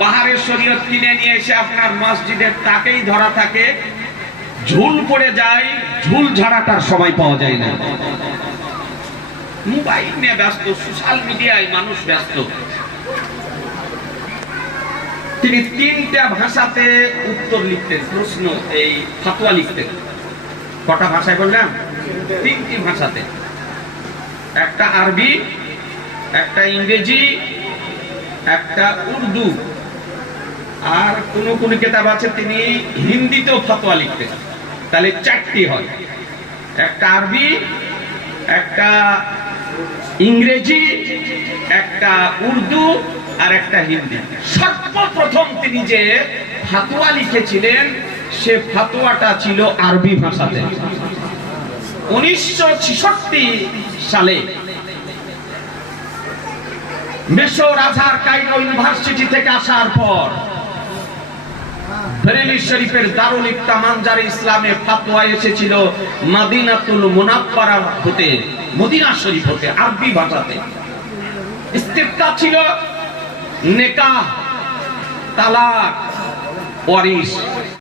বাহারের শরীয়ত কিনে নিয়ে এসে আপনার মসজিদের তাকেই ধরা থাকে, ঝুল পড়ে যায়, ঝুল ঝাড়াটার সময় পাওয়া যায় না। মোবাইল নিয়ে ব্যস্ত, সোশ্যাল মিডিয়ায় মানুষ ব্যস্ত। তিনি 3টা ভাষাতে উত্তর লিখতেন, প্রশ্ন এই ফতোয়া লিখতেন। কটা ভাষায় বললাম? 3টি ভাষাতে। একটা আরবি, একটা ইংরেজি, একটা উর্দু, আর কোন কিতাব আছে তিনি হিন্দিতেও ফতোয়া লিখতেন। তাহলে 4টি হয়, একটা আরবি, একটা ইংরেজি, একটা উর্দু আর একটা হিন্দি। সর্বপ্রথম তিনি যে ফতোয়া লিখেছিলেন সে ফতোয়াটা ছিল আরবি ভাষাতে। 1966 সালে মিশর আজহার কায়রো ইউনিভার্সিটি থেকে আসার পর বেরেলি শরীফের দারুল ইফতা মানজারে ইসলামে ফতোয়া এসেছিল মদিনাতুল মুনাওয়ারা হতে, মদিনা শরীফ হতে, আরবি ভাষাতে। ইস্তিফতা ছিল নিকাহ, তালাক, ওয়ারিস।